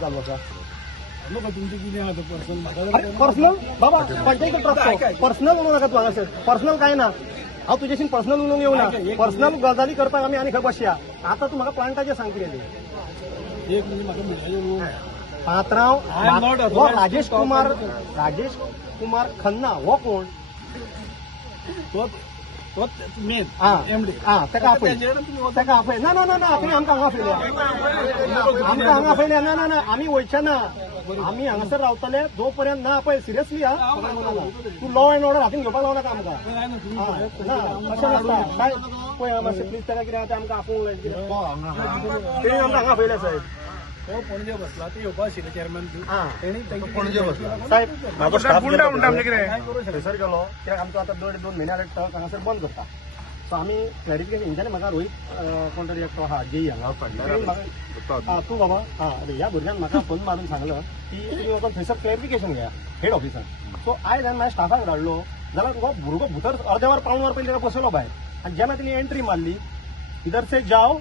चालू आसा तुमचे कितें आहा पर्सनल अरे पर्सनल बाबा पंचायत ट्रस्ट पर्सनल म्हणू नाका तूं हांगासर पर्सनल काय ना हांव तुजेशी पर्सनल उलोवंक येवना पर्सनल गजाली करपाक आमी खंय बसया आतां तूं म्हाका प्लांटाचेर सांग कितें एक मिनिट म्हाका म्हणलें पात्रांव हो राजेश कुमार खन्ना हो कोण तोच मेन एमडी ताका आपय ना ना ना ना आपणी आमकां हांगा आपयल्या ना आमी वयचे ना आमी हांगासर रावतले जो पर्यंत ना आपय सिरियसली हा तूं लॉ अँड ऑर्डर हातीन घेवपाक लावनाका आमकां ना अशें नासता काय पळय मातशें प्लीज ताका कितें आतां आमकां आपोवंक लाय तेणी आमकां हांगा आपयल्या साहेब तो पणजे बसला ते येवपा आशिल्ले चेअरमॅन तेणी पणजे बसला साहेब म्हाजो स्टाफ थंयसर गेलो कित्याक आमचो आतां 2 म्हयने ट्रक हांगासर बंद करता सो आमी क्लॅरिफिकेशन हेंच्यानी म्हाका रोहीत कोण तरी एकटो आहा जेई हांगा तूं बाबा ह्या भुरग्यान म्हाका फोन मारून सांगलो की तुमी वचून थंयसर क्लॅरिफिकेशन घेया हेड ऑफिसान सो आयज हांवें म्हाज्या स्टाफाक धाडलो जाल्यार तुका भुरगो भितर अर्दे वर पावण वर पयलीं बसयलो भायर आनी जेन्ना तिणी एंट्री मारली इधर से जाओ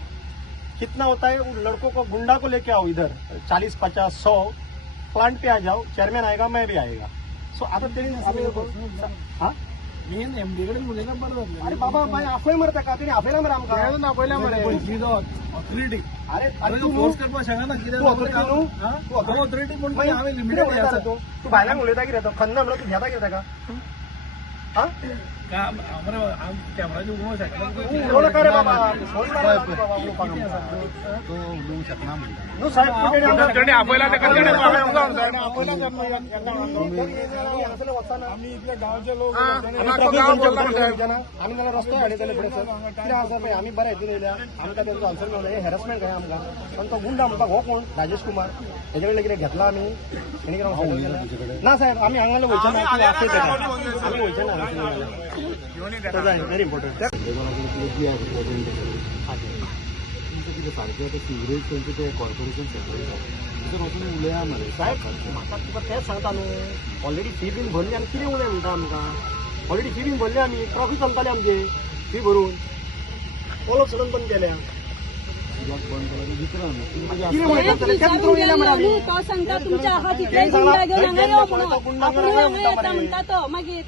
कितना होता है लड़कों को गुंडा को लेके आओ इधर 40-50-100 प्लांट पे आ जाओ चेयरमैन आएगा मैं भी आएगा सो आता तेणी मेन एमडी कडेन उलयल्यार बरें जातलें अरे बाबा बाय आपय मरे ताका तेणी आपयला मरे आमकां आपयल्या मरे ऑथॉरिटी अरे तूं फोर्स करपाक शकना कितें ऑथॉरिटी पूण हांवें लिमिटेड तूं भायल्यान उलयता कितें तो खन्ना म्हणून तूं घेता कितें ताका कॅमेराचेर उलोवंक शकना उलोवनाका रे बाबा न्हू साहेब तेणी आपयला ताका आमी इतले गांवचे लोक आमी जाल्यार रस्तो हाडयतले फुडें सर कितें आसा पळय आमी बरें हितून येयल्या आमकां तेंचो आन्सर मेळ्ळो हे हॅरसमेंट काय आमकां पण तो गुंडा म्हणटा हो कोण राजेश कुमार हेजे कडल्यान कितें घेतला आमी तेणी कितें ना साहेब आमी हांगा वयचे ना आमी वयचे ना व्हेरी इम्पॉर्टंट कितें सारकें आतां सिवरेज तेंचे ते कॉर्पोरेशन सेपरेट थंयसर वचून उलया मरे साहेब म्हाका तुका तेंच सांगता न्हू ऑलरेडी फी बीन भरली आनी कितें उलय म्हणटा आमकां ऑलरेडी फी बीन भरली आमी ट्रॉफी चलताले आमचे फी भरून ओलोक सडन बंद केल्या बंद केला विचारा कितें म्हणटा त्या भितर येयल्या मरे आमी तो सांगता तुमच्या आहा तितले गुंडा घेवन हांगा यो म्हणून आपूण हांगा येता म्हणटा तो मागीर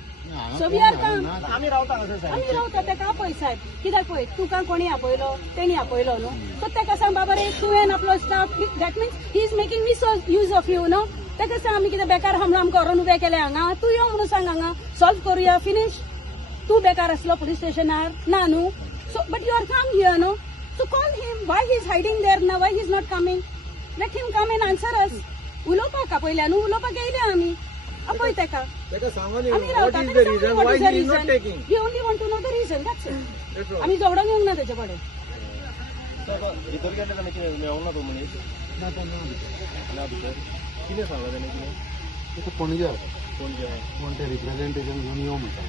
सवियार काम आमी रावता हांगासर साहेब आमी रावता तेका आपय साहेब कित्याक पळय तुका कोणी आपयलो तेणी आपयलो न्हू सो तेका सांग बाबा रे तुवें आपलो staff that means he is making miss use of you न्हू तेका सांग आमी कितें बेकार आमकां व्हरून उबे केले हांगा तूं यो म्हणून सांग हांगा सॉल्व करुया फिनिश तूं बेकार आसलो पुलीस स्टेशनार ना न्हू so but you are come here न्हू so call him why he is hiding there ना why he is not coming let him come and answer us उलोवपाक आपयल्या न्हू उलोवपाक येयल्या आमी आपय तेका आमी रावता वी only want to know the reason that's it आमी जोडोंक येवंक ना तेचे कडेन भितर गेले जाल्यार कितें मेळोंक ना तो मनीस ना भितर कितें सांगला तेणें कितें पणजे कोण ते रिप्रेझेंटेशन घेवन यो म्हणटा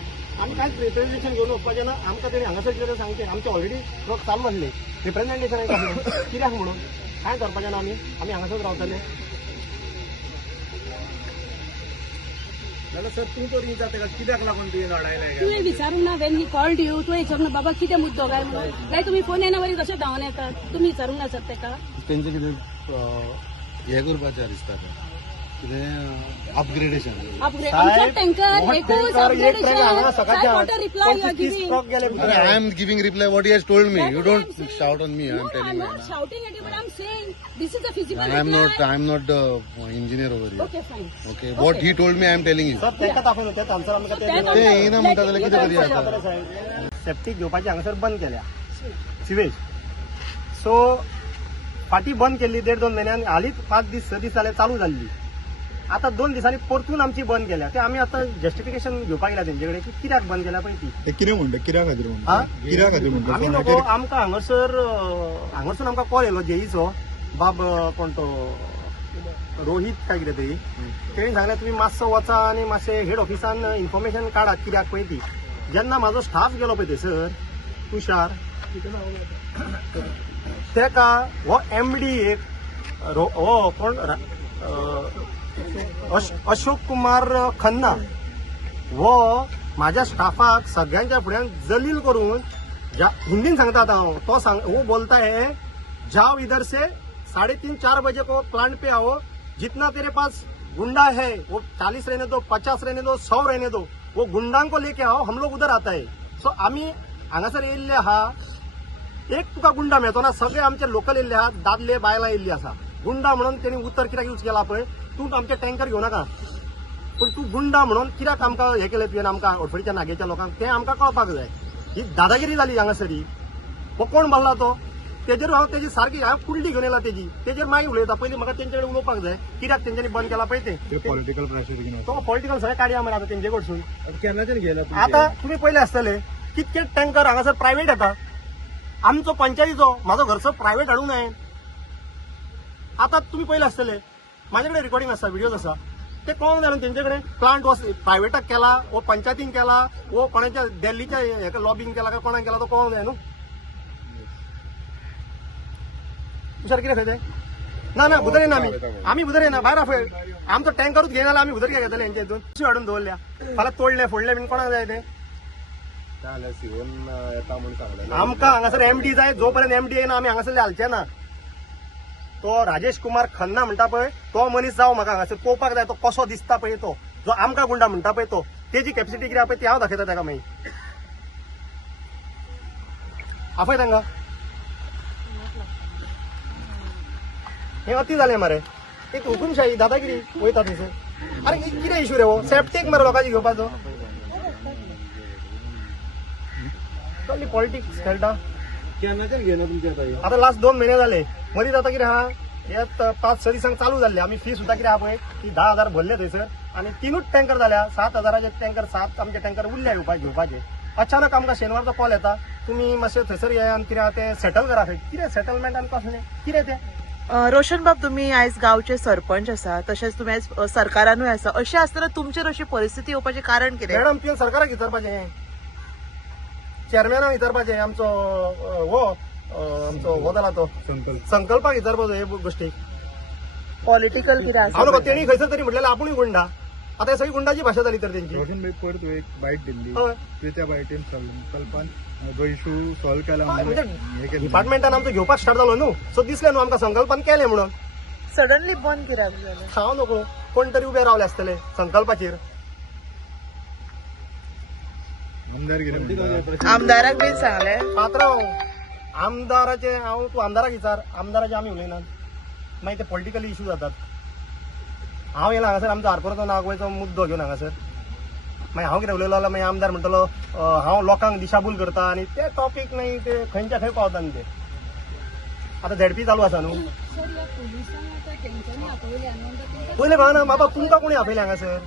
आमी कांयच रिप्रेझेंटेशन घेवन वचपाचें ना आमकां तेणी हांगासर कितें सांगचें आमचे ऑलरेडी ट्रक चालू आसले रिप्रेझेंटेशन कित्याक म्हणून कांय करपाचें ना आमी हांगासर रावतले जाल्यार सर तूं तो रिंचा तेका कित्याक लागून तुवें धाडायलें तुवें विचारूंक ना वेन ही कॉल्ड यू तुवें विचारूंक ना बाबा कितें मुद्दो काय म्हणून काय तुमी फोन येना वरी कशें धांवन येतात तुमी विचारूंक ना सर तेका तेंचे कितें हें करपाचें दिसता कितें अपग्रेडेशन आमचो टँकर एकूच upgradation water reply you are giving I am giving reply what he has told me. You don't shout on me. I am telling you. I'm not shouting at you, but I'm saying this is a physical I am not the engineer over here. Okay, fine. Okay, what he told me I am telling you. Sir तेका तापोवन तेच answer आमकां ते येना म्हणटा जाल्यार कितें करया आतां सेफ्टी घेवपाची हांगासर बंद केल्या सिवेज सो फाटी बंद केल्ली 1.5-2 म्हयन्यान हालींच 5 दीस 6 दीस जाले चालू जाल्ली आता 2 दिसांनी परतून आमची बंद केल्या ते आमी आतां जस्टिफिकेशन घेवपाक गेल्या तेंचे कडेन की कित्याक बंद केल्या पळय ती कितें म्हणटा कित्या खातीर म्हणटा आमी नको आमकां हांगासून आमकां कॉल येयलो जेईचो बाब कोण तो रोहीत काय कितें तरी तेणी सांगलें तुमी मातसो वचा आनी मातशें हेड ऑफिसान इन्फॉर्मेशन काडात कित्याक पळय ती जेन्ना म्हाजो स्टाफ गेलो पळय थंयसर तुषार तेका हो एमडी एक हो कोण अशोक कुमार खन्ना वो म्हाज्या स्टाफाक सगळ्यांच्या फुड्यान जलील करून हिंदीन सांगता आतां हांव तो वो बोलता है जाओ इधर से 3:30-4 बजे को प्लांट पे आओ जितना तेरे पास गुंडा है वो 40 रहने दो, 50 रहने दो, 100 रहने दो, वो गुंडां को लेके आओ, हम लोग उधर आता है. सो आम्ही हांगासर येयल्ले आहा. एक तुका गुंडा मेळतो ना, सगळे आमचे लोकल येयल्ले आहात, दादले बायलां येयल्ली आसा. गुंडा म्हणून तेणी उतर कित्याक यूज केला पळय, तूं आमचे टँकर घेवं नाका. पण तू गुंडा म्हणून कित्याक आमकां हे केलें तुवें आमकां ओडफडीच्या नागेच्या लोकांक तें आमकां कळपाक जाय. ही दादागिरी जाली हांगासरी. हो कोण भरला तो, तेजेर हांव तेजी सारकी हांव कुंडली घेवन येयला तेजेर मागीर उलयता. पयलीं म्हाका तेंचे कडेन उलोवपाक जाय कित्याक तेंच्यांनी बंद केला पळय ते पॉलिटिकल प्रेशर घेऊन तो पॉलिटिकल सगळें काडया मरे आतां तेंचे कडसून. केन्नाच्यान गेला आता तुम्ही पहिले आसतले कितके टँकर हांगासर प्रायव्हेट येता. आमचो पंचायतीचो म्हाजो घरचो प्रायव्हेट हाडूंक हांवें. आता तुम्ही पहिले आसतले, माझ्या कडेन रिकॉर्डिंग आसा, व्हिडिओज आसा, ते कळोंक जाय न्हू तेंचे कडेन. प्लांट हो प्रायव्हेटाक केला, वो पंचायतीन केला, वो कोणाच्या दिल्लीच्या हेका लॉबिंग केला काय कोणाक केला तो कळोंक जाय न्हू. तुषार कितें खंय तें ना ना उदर येना आमी उदर येना भायर आफय. आमचो टँकरूच घेयना जाल्यार आमी उदर कित्याक घेतले हेंचे हितून. कशी हाडून दवरल्या फाल्यां तोडले फोडले बीन कोणाक जाय ते. येता म्हणून सांगलें आमकां हांगासर एमडी जाय. जोपर्यंत एमडी येना आमी हांगासरले हालचे ना. तो राजेश कुमार खन्ना म्हणटा पळय तो मनीस जावं म्हाका हांगासर पळोवपाक जाय. तो कसो दिसता पळय तो, जो आमकां गुंडा म्हणटा पळय तो, तेजी कॅपॅसिटी कितें पळय ती हांव दाखयता ताका मागीर. आपय तांकां हे अति जालें मरे. एक हुकुमशाही दादागिरी वयता थंयसर. अरे कितें इशू रे हो, सेप्टेक मरे लोकांची घेवपाचो. कसली पॉलिटिक्स खेळटा. केन्नाच्यान घेना तुमच्या आता आता लास्ट 2 महिने जाले. मदींच आता कितें आहा, हे 5-6 दिसांक चालू जाल्ले. आमी फी सुद्धा कितें आहा पळय ती 10,000 भरले थंयसर आणि 3च टँकर जाल्या. 7,000चे टँकर 7 आमचे टँकर उरल्या घेवपाचे. अचानक आमकां शेनवारचो कॉल येता, तुमी मातशे थंयसर ये आनी कितें ते सेटल करा. कितें सेटलमेंट आनी कसलें कितें तें. रोशन बाब, तुम्ही आयज गावचे सरपंच आसा, तशेंच तुम्ही आयज सरकारानूय आसा. अशें आसतना तुमचेर अशी परिस्थिती येवपाचें कारण कितें? मॅडम तुवें सरकाराक विचारपाचें, चेअरमॅनाक विचारपाचें, आमचो हो जाला तो संकल्पाक विचारपाचो हे गोष्टीक. पॉलिटिकल कितें आसा? हांव नको तेणी खंयसर तरी म्हटलेलें आपुणूय गुंडा. आता हे सगळी गुंडाची भाशा जाली तर तेंची. रोशन भाई परत एक बाईट दिल्ली हय. त्या बायटीन संकल्पान जो इशू सॉल्व केला म्हणजे डिपार्टमेंटान आमचो घेवपाक स्टार्ट जालो न्हू. सो दिसलें न्हू आमकां संकल्पान केलें म्हणून. सडनली बंद कित्याक जालें? हांव नको कोण तरी उबे रावले आसतले संकल्पाचेर. आमदार कितें आमदाराक बीन सांगले? पात्रांव आमदाराचे तूं आमदाराक विचार. आमदाराचे आमी उलयनात. मागीर ते पॉलिटिकली इशू जातात. हांव येयला हांगासर आमचो आरपोरचो नागोयचो मुद्दो घेवन हांगासर. मागीर हांव कितें उलयलो जाल्यार मागीर आमदार म्हणटलो हांव लोकांक दिशाभूल करता आनी ते टॉपीक मागीर ते खंयच्या खंय पावता न्ही ते. आतां झेडपी चालू आसा न्हू. पयलें कळना बाबा तुमकां कोणी आपयलें हांगासर.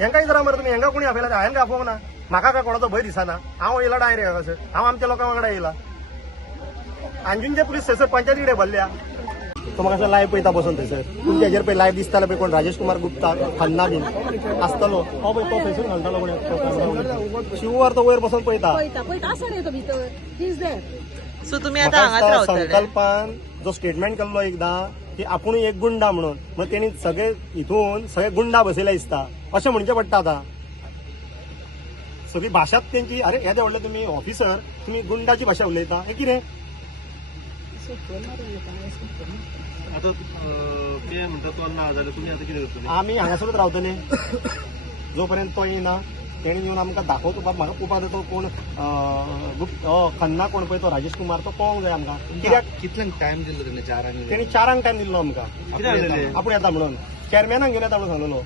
हेंकां विचारा मरे तुमी, हेंकां कोणी आपयला. हांवें काय आपोवंक ना. म्हाका काय कोणाचो भंय दिसना. हांव येयला डायरेक्ट हांगासर. हांव आमच्या लोकां वांगडा येयला. अंजुनचे पुलीस थंयसर पंचायती कडेन भरल्या. तो म्हाका लायव्ह पळयता बसून थंयसर. तुमच्या हेजेर पळय लायव्ह दिसताले पळय कोण राजेश कुमार गुप्ता खन्ना बीन आसतलो तो पळय तो थंयसर घालतालो कोण शिववार तो वयर बसून पळयता. पळयता आसा रे तो भितर. He is there. सो तुम्ही आता हांगाच रावतले? संकल्पान जो स्टेटमेंट केल्लो एकदां की आपुणूय एक गुंडा म्हणून, मग तेणी सगळे हितून सगळे गुंडा बसयले दिसता अशें म्हणचें पडटा. आतां सगळी भाशाच तेंची. अरे येदे व्हडले तुमी ऑफिसर, तुमी गुंडाची भाशा उलयता हे कितें. आता ते म्हणतात तो ना जाल्यार तुम्ही आता कितें करतले? आमी हांगासरूच रावतले जोपर्यंत तो येना. तेणी येवन आमकां दाखोवचो. म्हाका पळोवपाक जाय तो कोण खन्ना कोण पळय तो राजेश कुमार तो पळोवंक जाय आमकां. कित्याक कितल्याक टायम दिलो तेणे 4 तेणी 4 टायम दिल्लो आमकां. आपूण येता म्हणून चेअरमॅनाक घेवन येता म्हणून सांगलेलो.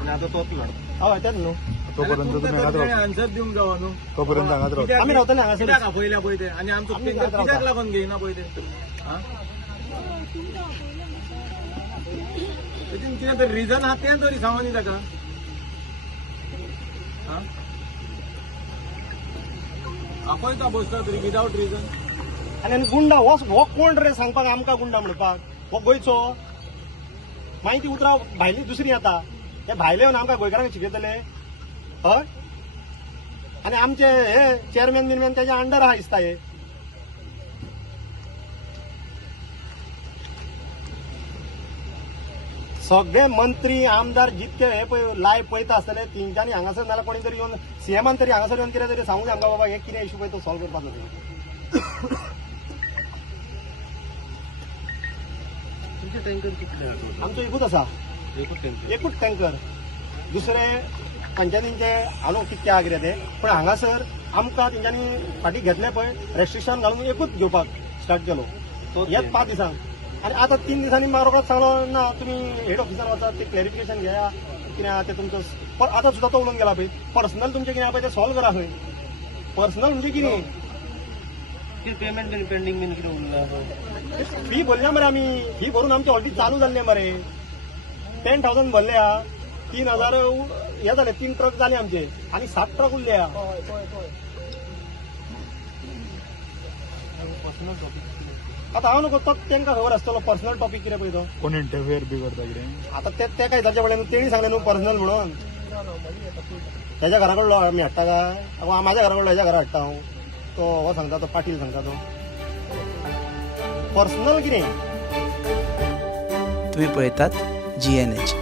आणि आता तो हय तेच न्हू. तोपर्यंत तुम्ही हांगाच रावता. आन्सर दिवंक जावं न्हू. तोपर्यंत हांगाच रावता. आमी रावतले हांगासर. कित्याक आपयल्या पळय ते आनी आमचो आमी टँकर रावता. कित्याक लागून घेयना पळय ते. तेतून कितें तरी रिजन आहा तें तरी सांगो न्ही ताका. आपयता बसता तरी विदाउट रिजन. आनी गुंडा हो कोण रे सांगपाक आमकां गुंडा म्हणपाक. हो गोंयचो. मागीर ती उतरां भायली दुसरी येता. हे भायले येवन आमकां गोंयकारांक शिकयतले हय. आनी आमचे हे चेअरमॅन बिरमॅन त्याच्या अंडर आहा दिसता हे. सगळे मंत्री आमदार जितके हे पळय लायव्ह पळयता आसतले तेंच्यांनी हांगासर नाल्यार कोणी तरी येवन सीएमान तरी हांगासर येवन कितें तरी सांगूंक जाय आमकां बाबा हे कितें इशू पळय तो सॉल्व करपाचो. टँकर कितले आहा total? आमचो एकूच आसा एकूच टँकर. एकूच टँकर. दुसरे पंचायतींचे हांव कितके आहा कितें ते पण हांगासर आमकां तेंच्यांनी फाटीं घेतले पळय रेस्ट्रिक्शन घालून एकूच घेवपाक स्टार्ट केलो हेच 5 दिसांक आनी आतां 3 दिसांनी म्हाका रोखडोच सांगलो ना तुमी हेड ऑफिसर वचात ते क्लॅरिफिकेशन घेया कितें आहा ते तुमचो पण आतां सुद्दां तो उलोवन गेला पळय पर्सनल तुमचें कितें आहा पळय ते सॉल्व करा खंय पर्सनल म्हणजे कितें कितें पेमेंट बीन पेंडींग बीन कितें उरला? फी भरल्या मरे आमी फी भरून आमचे ऑलरेडी चालू जाल्ले मरे 10,000 भरले हा 3,000 हे जाले 3 ट्रक जाले आमचे आनी 7 ट्रक उरले हा आतां हांव नको तो तांकां खबर आसतलो पर्सनल टॉपीक कितें पळय तो कोण इंटरफियर बी करता कितें आता ते काय ताच्या फुडें तेणी सांगलें न्हू पर्सनल म्हणून त्याच्या घरा कडलो आमी हाडटा काय माझ्या घरा कडलो हेच्या घरा हाडटा हांव तो हो सांगता तो पाटील सांगता तो पर्सनल कितें तुम्ही पळयतात GNH.